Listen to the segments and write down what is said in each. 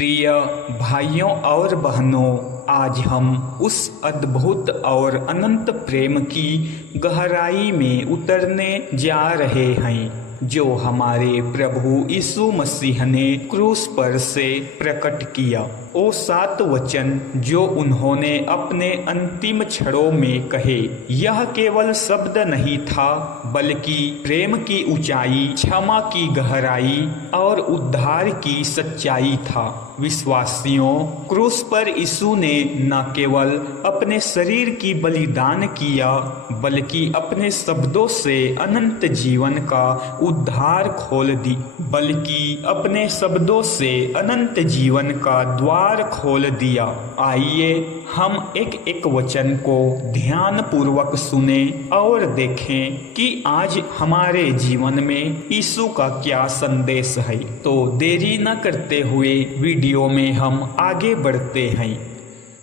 प्रिय भाइयों और बहनों, आज हम उस अद्भुत और अनंत प्रेम की गहराई में उतरने जा रहे हैं जो हमारे प्रभु यीशु मसीह ने क्रूस पर से प्रकट किया। वो 7 वचन जो उन्होंने अपने अंतिम क्षणों में कहे, यह केवल शब्द नहीं था बल्कि प्रेम की ऊंचाई, क्षमा की गहराई और उद्धार की सच्चाई था। विश्वासियों, क्रूस पर यीशु ने न केवल अपने शरीर की बलिदान किया बल्कि अपने शब्दों से अनंत जीवन का उद्धार खोल दी अपने शब्दों से अनंत जीवन का द्वार खोल दिया। आइए हम एक एक वचन को ध्यान पूर्वक सुने और देखें कि आज हमारे जीवन में यीशु का क्या संदेश है। तो देरी न करते हुए वीडियो में हम आगे बढ़ते हैं।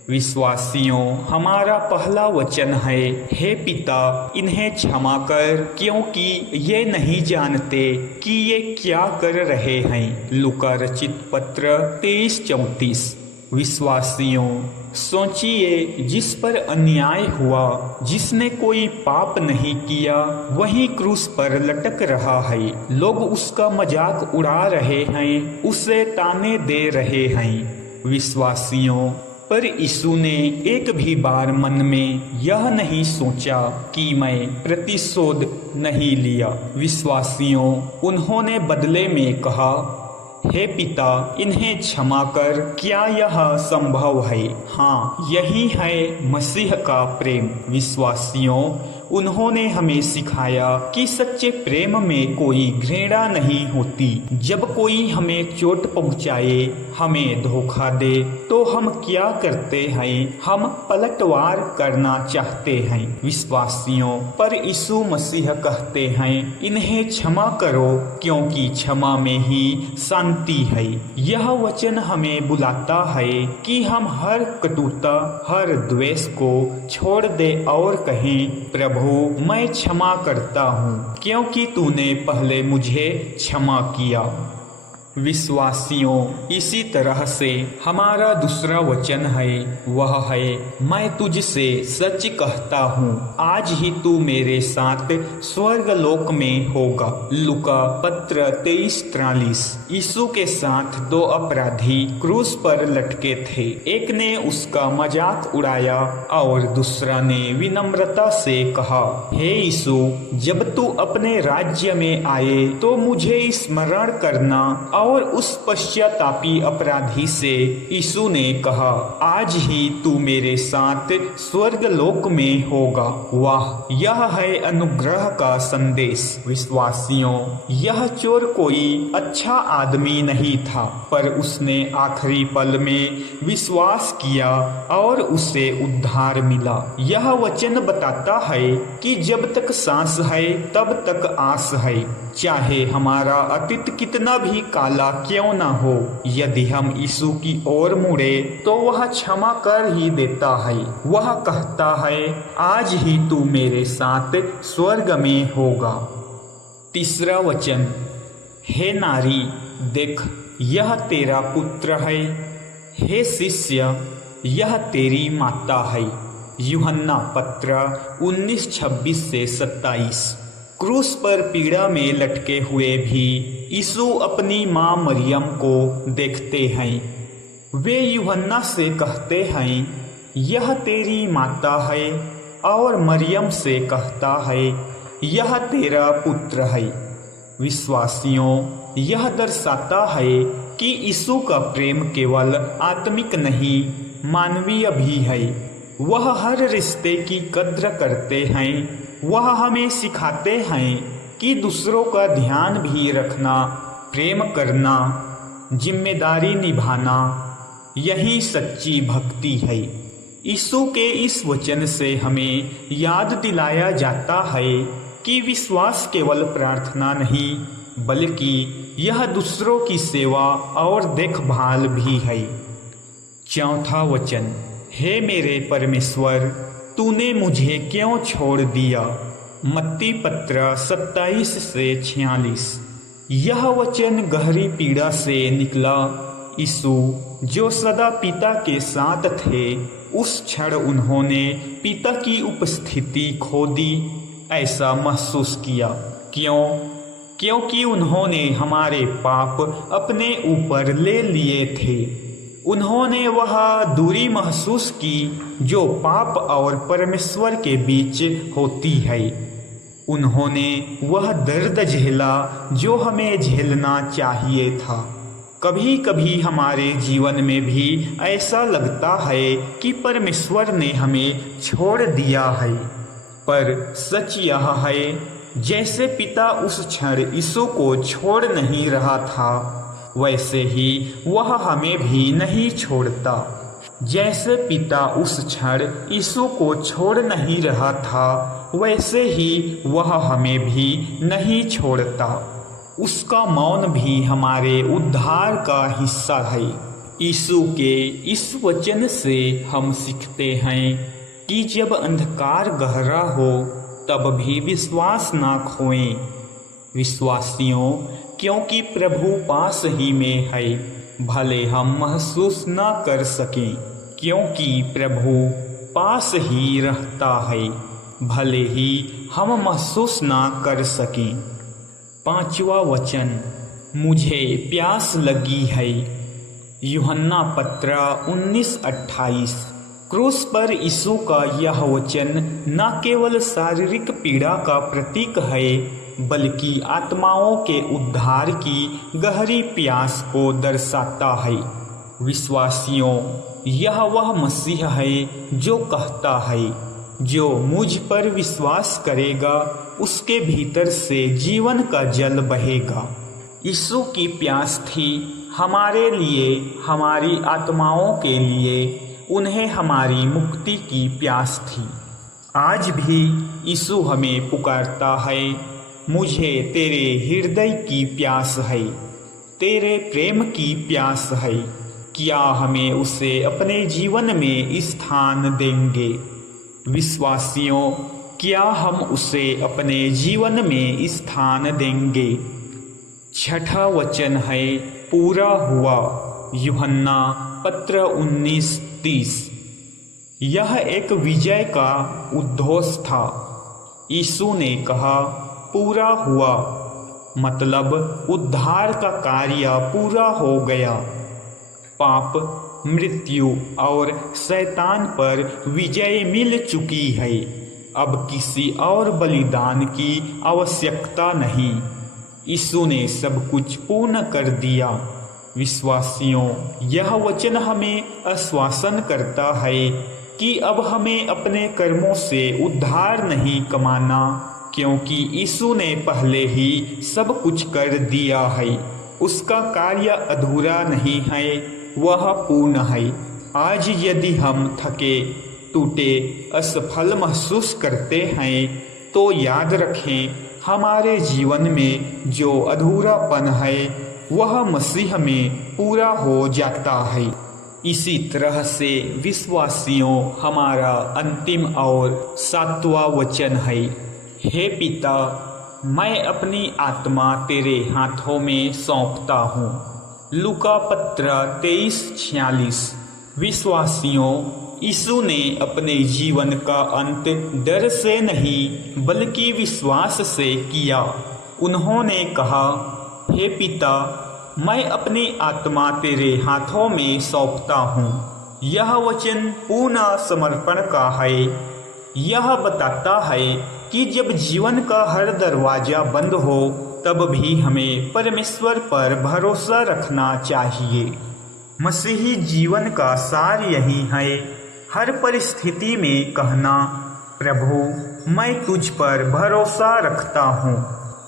विश्वासियों, हमारा पहला वचन है, हे पिता इन्हें क्षमा कर क्योंकि ये नहीं जानते कि ये क्या कर रहे हैं। लूका रचित पत्र 23:34। विश्वासियों, सोचिए, जिस पर अन्याय हुआ, जिसने कोई पाप नहीं किया, वही क्रूस पर लटक रहा है। लोग उसका मजाक उड़ा रहे हैं, उसे ताने दे रहे हैं। विश्वासियों, पर यीशु ने एक भी बार मन में यह नहीं सोचा कि मैं प्रतिशोध नहीं लिया। विश्वासियों, उन्होंने बदले में कहा, हे पिता इन्हें क्षमा कर। क्या यह संभव है? हाँ, यही है मसीह का प्रेम। विश्वासियों, उन्होंने हमें सिखाया कि सच्चे प्रेम में कोई घृणा नहीं होती। जब कोई हमें चोट पहुंचाए, हमें धोखा दे, तो हम क्या करते हैं? हम पलटवार करना चाहते हैं। विश्वासियों, पर यीशु मसीह कहते हैं, इन्हें क्षमा करो क्योंकि क्षमा में ही शांति है। यह वचन हमें बुलाता है कि हम हर कटुता, हर द्वेष को छोड़ दे और कहें, प्रभु मैं क्षमा करता हूँ क्योंकि तूने पहले मुझे क्षमा किया। विश्वासियों, इसी तरह से हमारा दूसरा वचन है, वह है, मैं तुझसे सच कहता हूँ आज ही तू मेरे साथ स्वर्ग लोक में होगा। लूका पत्र 23:43। यीशु के साथ 2 अपराधी क्रूस पर लटके थे। एक ने उसका मजाक उड़ाया और दूसरा ने विनम्रता से कहा, हे यीशु, जब तू अपने राज्य में आए तो मुझे स्मरण करना। और उस पश्चातापी अपराधी से यीशु ने कहा, आज ही तू मेरे साथ स्वर्ग लोक में होगा। वाह, यह है अनुग्रह का संदेश। विश्वासियों, यह चोर कोई अच्छा आदमी नहीं था, पर उसने आखिरी पल में विश्वास किया और उसे उद्धार मिला। यह वचन बताता है कि जब तक सांस है तब तक आस है। चाहे हमारा अतीत कितना भी काला क्यों ना हो, यदि हम यीशु की ओर मुड़े तो वह क्षमा कर ही देता है। वह कहता है, आज ही तू मेरे साथ स्वर्ग में होगा। तीसरा वचन, हे नारी देख, यह तेरा पुत्र है। हे शिष्य, यह तेरी माता है। यूहन्ना पत्र 19:26-27। क्रूस पर पीड़ा में लटके हुए भी यीशु अपनी माँ मरियम को देखते हैं। वे यूहन्ना से कहते हैं, यह तेरी माता है, और मरियम से कहता है, यह तेरा पुत्र है। विश्वासियों, यह दर्शाता है कि यीशु का प्रेम केवल आत्मिक नहीं, मानवीय भी है। वह हर रिश्ते की कद्र करते हैं। वह हमें सिखाते हैं कि दूसरों का ध्यान भी रखना, प्रेम करना, जिम्मेदारी निभाना, यही सच्ची भक्ति है। यीशु के इस वचन से हमें याद दिलाया जाता है कि विश्वास केवल प्रार्थना नहीं बल्कि यह दूसरों की सेवा और देखभाल भी है। चौथा वचन, हे मेरे परमेश्वर, तूने मुझे क्यों छोड़ दिया। मत्ती पत्र 27:46। यह वचन गहरी पीड़ा से निकला। यीशु जो सदा पिता के साथ थे, उस क्षण उन्होंने पिता की उपस्थिति खो दी, ऐसा महसूस किया। क्यों? क्योंकि उन्होंने हमारे पाप अपने ऊपर ले लिए थे। उन्होंने वह दूरी महसूस की जो पाप और परमेश्वर के बीच होती है। उन्होंने वह दर्द झेला जो हमें झेलना चाहिए था। कभी कभी हमारे जीवन में भी ऐसा लगता है कि परमेश्वर ने हमें छोड़ दिया है, पर सच यह है, जैसे पिता उस क्षण यीशु को छोड़ नहीं रहा था, वैसे ही वह हमें भी नहीं छोड़ता। जैसे पिता उस क्षण यीशु को छोड़ नहीं रहा था, वैसे ही वह हमें भी नहीं छोड़ता। उसका मौन भी हमारे उद्धार का हिस्सा है। यीशु के इस वचन से हम सीखते हैं कि जब अंधकार गहरा हो तब भी विश्वास ना खोएं। विश्वासियों, क्योंकि प्रभु पास ही में है, भले हम महसूस ना कर सकें, क्योंकि प्रभु पास ही रहता है, भले ही हम महसूस ना कर सकें। 5वां वचन, मुझे प्यास लगी है। यूहन्ना पत्र 19:28। क्रूस पर यीशु का यह वचन न केवल शारीरिक पीड़ा का प्रतीक है, बल्कि आत्माओं के उद्धार की गहरी प्यास को दर्शाता है। विश्वासियों, यह वह मसीह है जो कहता है, जो मुझ पर विश्वास करेगा उसके भीतर से जीवन का जल बहेगा। यीशु की प्यास थी हमारे लिए, हमारी आत्माओं के लिए, उन्हें हमारी मुक्ति की प्यास थी। आज भी यीशु हमें पुकारता है, मुझे तेरे हृदय की प्यास है, तेरे प्रेम की प्यास है। क्या हमें उसे अपने जीवन में स्थान देंगे? विश्वासियों, क्या हम उसे अपने जीवन में स्थान देंगे? 6वां वचन है, पूरा हुआ। यूहन्ना पत्र 19:30। यह एक विजय का उद्घोष था। यीशु ने कहा, पूरा हुआ, मतलब उद्धार का कार्य पूरा हो गया। पाप, मृत्यु और शैतान पर विजय मिल चुकी है। अब किसी और बलिदान की आवश्यकता नहीं। यीशु ने सब कुछ पूर्ण कर दिया। विश्वासियों, यह वचन हमें आश्वासन करता है कि अब हमें अपने कर्मों से उद्धार नहीं कमाना, क्योंकि यीशु ने पहले ही सब कुछ कर दिया है। उसका कार्य अधूरा नहीं है, वह पूर्ण है। आज यदि हम थके, टूटे, असफल महसूस करते हैं, तो याद रखें, हमारे जीवन में जो अधूरापन है वह मसीह में पूरा हो जाता है। इसी तरह से विश्वासियों, हमारा अंतिम और 7वां वचन है, हे पिता, मैं अपनी आत्मा तेरे हाथों में सौंपता हूँ। लूका पत्र 23:46। विश्वासियों, यीशु ने अपने जीवन का अंत डर से नहीं बल्कि विश्वास से किया। उन्होंने कहा, हे पिता, मैं अपनी आत्मा तेरे हाथों में सौंपता हूँ। यह वचन पूर्ण समर्पण का है। यह बताता है कि जब जीवन का हर दरवाजा बंद हो, तब भी हमें परमेश्वर पर भरोसा रखना चाहिए। मसीही जीवन का सार यही है, हर परिस्थिति में कहना, प्रभु, मैं तुझ पर भरोसा रखता हूँ।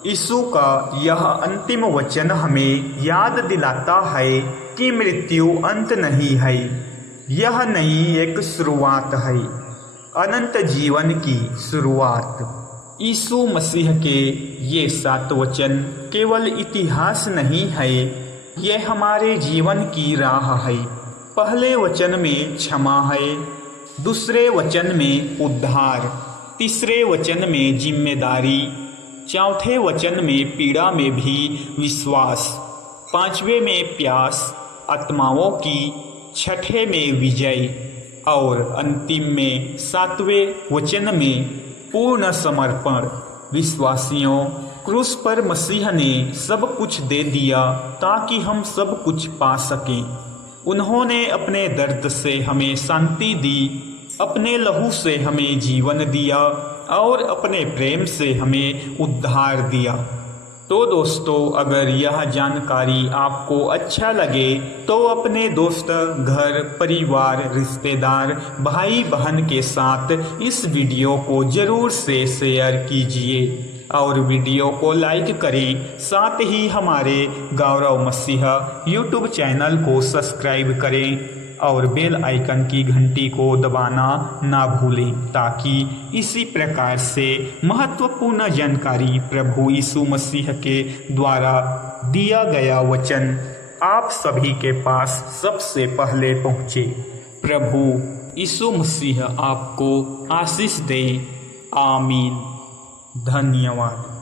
यीशु का यह अंतिम वचन हमें याद दिलाता है कि मृत्यु अंत नहीं है, यह नई एक शुरुआत है, अनंत जीवन की शुरुआत। यीशु मसीह के ये 7 वचन केवल इतिहास नहीं है, ये हमारे जीवन की राह है। पहले वचन में क्षमा है, दूसरे वचन में उद्धार, तीसरे वचन में जिम्मेदारी, चौथे वचन में पीड़ा में भी विश्वास, 5वें में प्यास आत्माओं की, छठे में विजय और अंतिम में 7वें वचन में पूर्ण समर्पण। विश्वासियों, क्रूस पर मसीह ने सब कुछ दे दिया ताकि हम सब कुछ पा सकें। उन्होंने अपने दर्द से हमें शांति दी, अपने लहू से हमें जीवन दिया और अपने प्रेम से हमें उद्धार दिया। तो दोस्तों, अगर यह जानकारी आपको अच्छा लगे तो अपने दोस्त, घर परिवार, रिश्तेदार, भाई बहन के साथ इस वीडियो को जरूर से शेयर कीजिए और वीडियो को लाइक करें। साथ ही हमारे गौरव मसीहा यूट्यूब चैनल को सब्सक्राइब करें और बेल आइकन की घंटी को दबाना ना भूलें, ताकि इसी प्रकार से महत्वपूर्ण जानकारी प्रभु यीशु मसीह के द्वारा दिया गया वचन आप सभी के पास सबसे पहले पहुँचे। प्रभु यीशु मसीह आपको आशीष दे। आमीन। धन्यवाद।